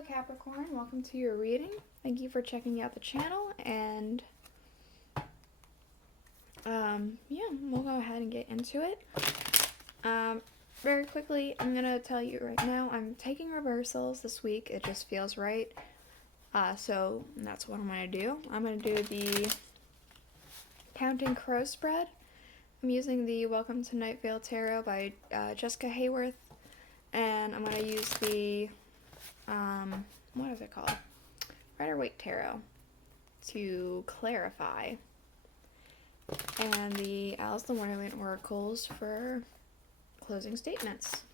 Hello Capricorn, welcome to your reading. Thank you for checking out the channel, and yeah, we'll go ahead and get into it. Very quickly, I'm gonna tell you right now, I'm taking reversals this week. It just feels right. So that's what I'm gonna do. I'm gonna do the Counting Crow spread. I'm using the Welcome to Night Vale Tarot by Jessica Hayworth, and I'm gonna use the what is it called? Rider-Waite Tarot to clarify, and the Alice the Wonderland oracles for closing statements.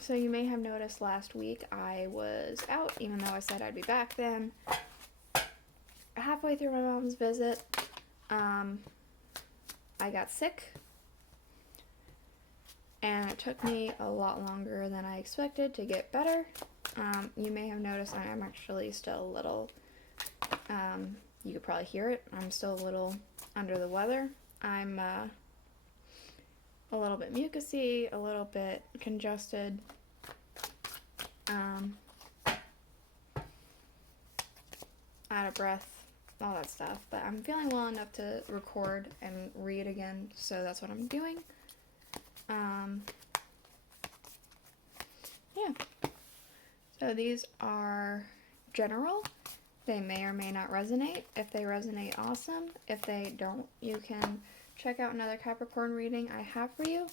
So you may have noticed last week I was out, even though I said I'd be back then. Halfway through my mom's visit, I got sick, and it took me a lot longer than I expected to get better. You may have noticed I am actually still a little, you could probably hear it, I'm still a little under the weather. I'm a little bit mucousy, a little bit congested, out of breath, all that stuff. But I'm feeling well enough to record and read again, so that's what I'm doing. Yeah. So these are general. They may or may not resonate. If they resonate, awesome. If they don't, you can check out another Capricorn reading I have for you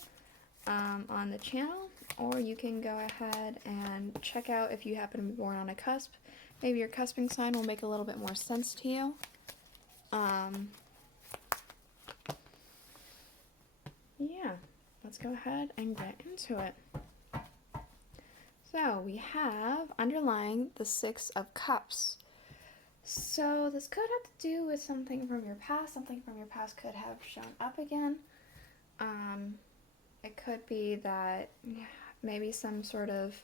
on the channel, or you can go ahead and check out if you happen to be born on a cusp. Maybe your cusping sign will make a little bit more sense to you. Yeah, let's go ahead and get into it. So we have underlying the Six of Cups. So this could have to do with something from your past. Something from your past could have shown up again. It could be that maybe some sort of,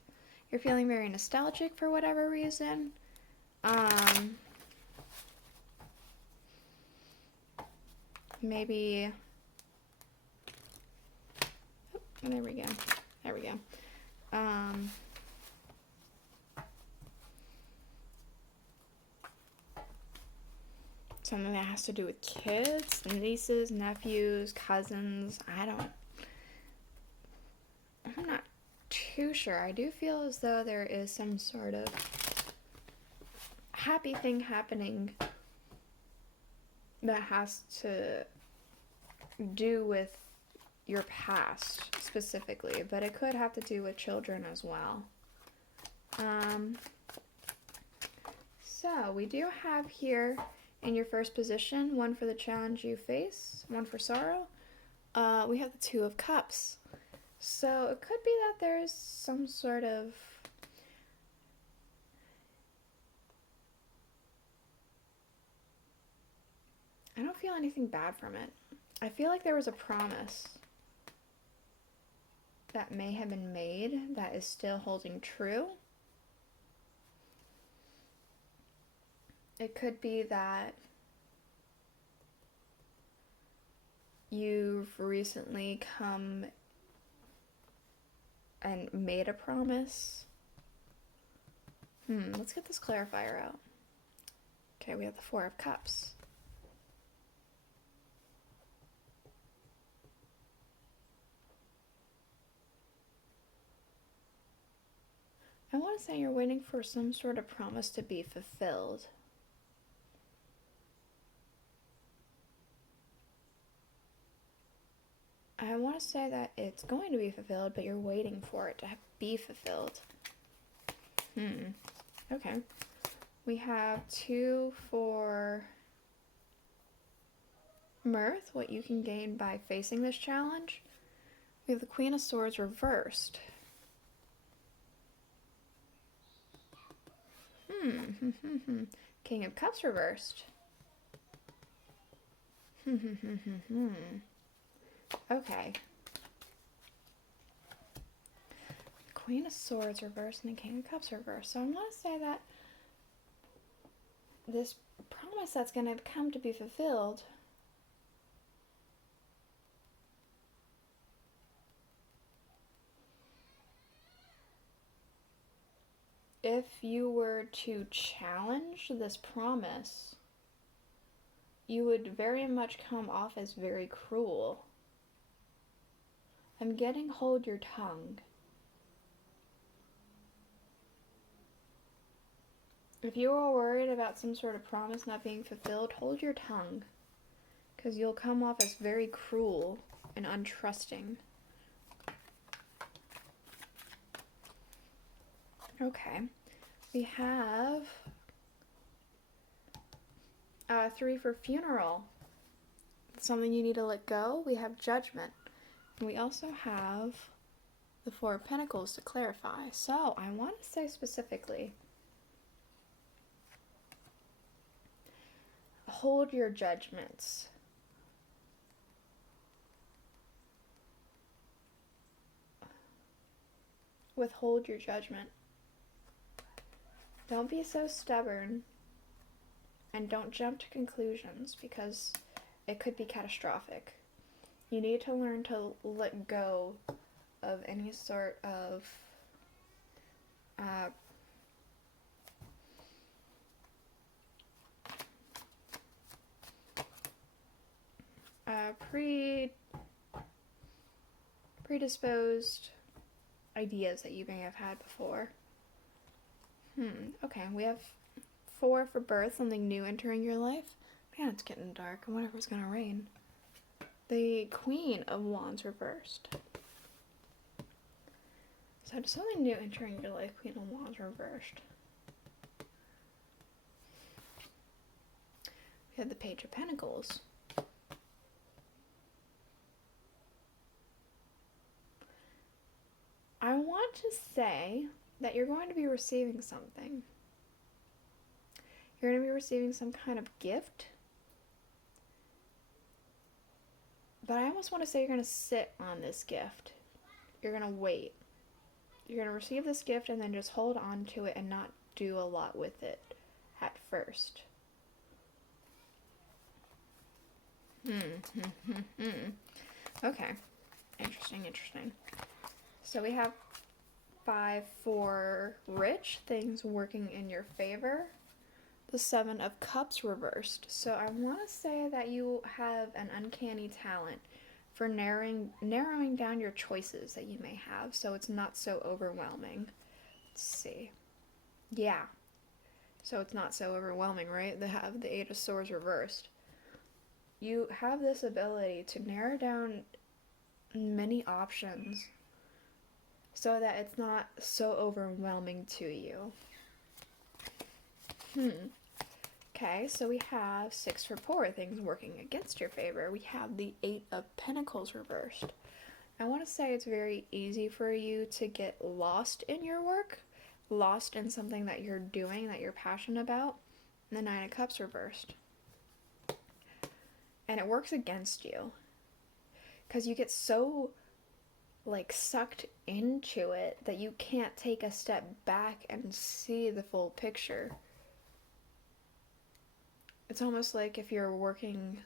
you're feeling very nostalgic for whatever reason. Maybe, oh, there we go. There we go. Something that has to do with kids, nieces, nephews, cousins. I'm not too sure. I do feel as though there is some sort of happy thing happening that has to do with your past specifically, but it could have to do with children as well. So we do have here in your first position, one for the challenge you face, one for sorrow. We have the Two of Cups. So it could be that there's some sort of I don't feel anything bad from it. I feel like there was a promise that may have been made that is still holding true. It could be that you've recently come and made a promise. Let's get this clarifier out. Okay, we have the Four of Cups. I want to say you're waiting for some sort of promise to be fulfilled. I want to say that it's going to be fulfilled, but you're waiting for it to be fulfilled. Okay. We have two for mirth, what you can gain by facing this challenge. We have the Queen of Swords reversed. King of Cups reversed. Okay. Queen of Swords reversed and the King of Cups reversed. So I'm going to say that this promise that's going to come to be fulfilled if you were to challenge this promise, you would very much come off as very cruel. I'm getting hold your tongue. If you are worried about some sort of promise not being fulfilled, hold your tongue. Because you'll come off as very cruel and untrusting. Okay. We have 3 for funeral. Something you need to let go. We have judgment. And we also have the 4 of Pentacles to clarify. So I want to say specifically, hold your judgments. Withhold your judgment. Don't be so stubborn, and don't jump to conclusions because it could be catastrophic. You need to learn to let go of any sort of predisposed ideas that you may have had before. Okay, we have 4 for birth, something new entering your life. Man, it's getting dark. I wonder if it's gonna rain. The Queen of Wands reversed. So something new entering your life, Queen of Wands reversed. We had the Page of Pentacles. I want to say that you're going to be receiving something. You're going to be receiving some kind of gift. But I almost want to say you're going to sit on this gift. You're going to wait. You're going to receive this gift and then just hold on to it and not do a lot with it at first. Okay. Interesting. So we have 5 for rich, things working in your favor. The 7 of Cups reversed. So I want to say that you have an uncanny talent for narrowing down your choices that you may have, so it's not so overwhelming. Let's see. Yeah. So it's not so overwhelming, right? They have the 8 of Swords reversed. You have this ability to narrow down many options so that it's not so overwhelming to you. Okay, so we have 6 for poor, things working against your favor. We have the 8 of Pentacles reversed. I want to say it's very easy for you to get lost in your work, lost in something that you're doing, that you're passionate about. And the 9 of Cups reversed. And it works against you. Because you get so, sucked into it that you can't take a step back and see the full picture. It's almost like if you're working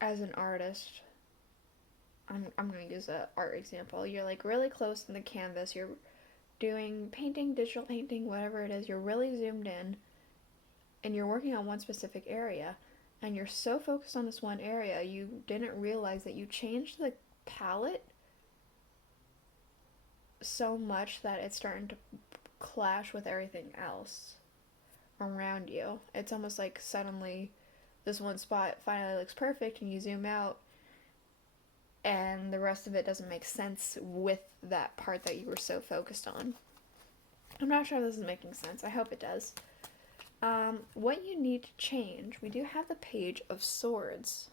as an artist. I'm going to use an art example. You're really close to the canvas. You're doing painting, digital painting, whatever it is. You're really zoomed in and you're working on one specific area. And you're so focused on this one area, you didn't realize that you changed the palette so much that it's starting to clash with everything else around you. It's almost like suddenly this one spot finally looks perfect and you zoom out and the rest of it doesn't make sense with that part that you were so focused on. I'm not sure if this is making sense. I hope it does. What you need to change, we do have the Page of Swords.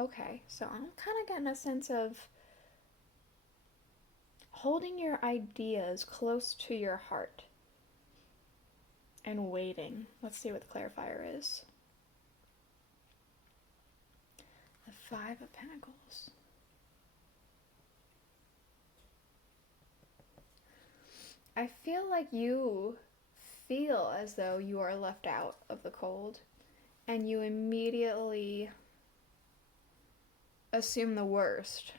Okay, so I'm kind of getting a sense of holding your ideas close to your heart and waiting. Let's see what the clarifier is. The 5 of Pentacles. I feel like you feel as though you are left out of the cold and you immediately assume the worst.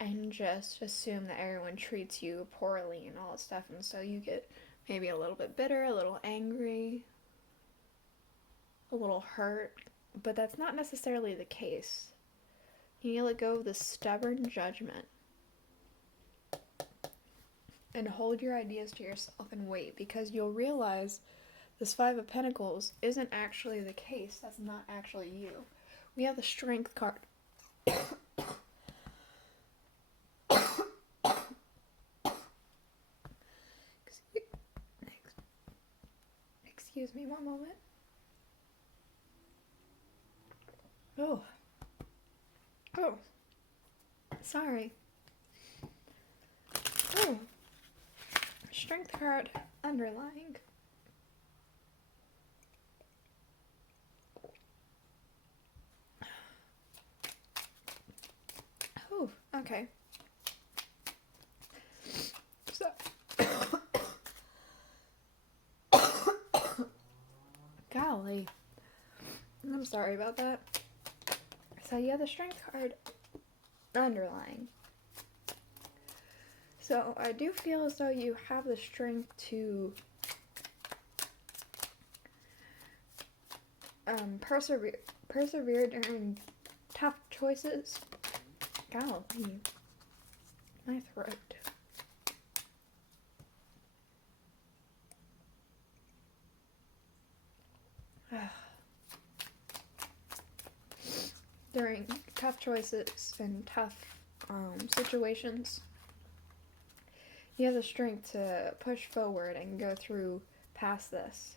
and just assume that everyone treats you poorly and all that stuff, and so you get maybe a little bit bitter, a little angry, a little hurt, but that's not necessarily the case. You need to let go of this stubborn judgment and hold your ideas to yourself and wait, because you'll realize this Five of Pentacles isn't actually the case. That's not actually you. We have the Strength card. Excuse me one moment. Oh, sorry. Oh, Strength card underlying. Oh, okay. So, golly, I'm sorry about that. So you have the Strength card underlying. So I do feel as though you have the strength to persevere during tough choices. Golly, my throat. During tough choices and tough situations, you have the strength to push forward and go through past this.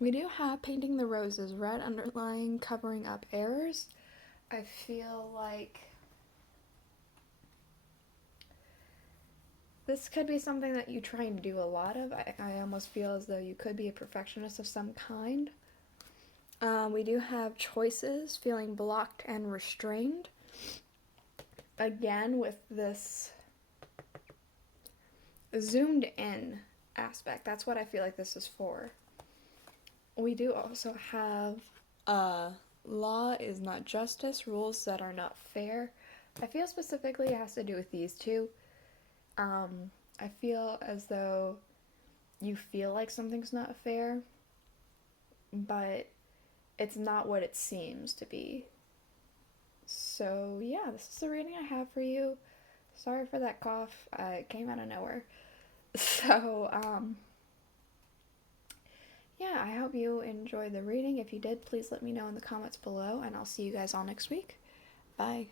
We do have Painting the Roses, red underlying, covering up errors. I feel like this could be something that you try and do a lot of. I almost feel as though you could be a perfectionist of some kind. We do have choices, feeling blocked and restrained. Again, with this zoomed in aspect. That's what I feel like this is for. We do also have law is not justice, rules that are not fair. I feel specifically it has to do with these two. I feel as though you feel like something's not fair, but it's not what it seems to be. So yeah, this is the reading I have for you. Sorry for that cough. It came out of nowhere. So, yeah, I hope you enjoyed the reading. If you did, please let me know in the comments below, and I'll see you guys all next week. Bye.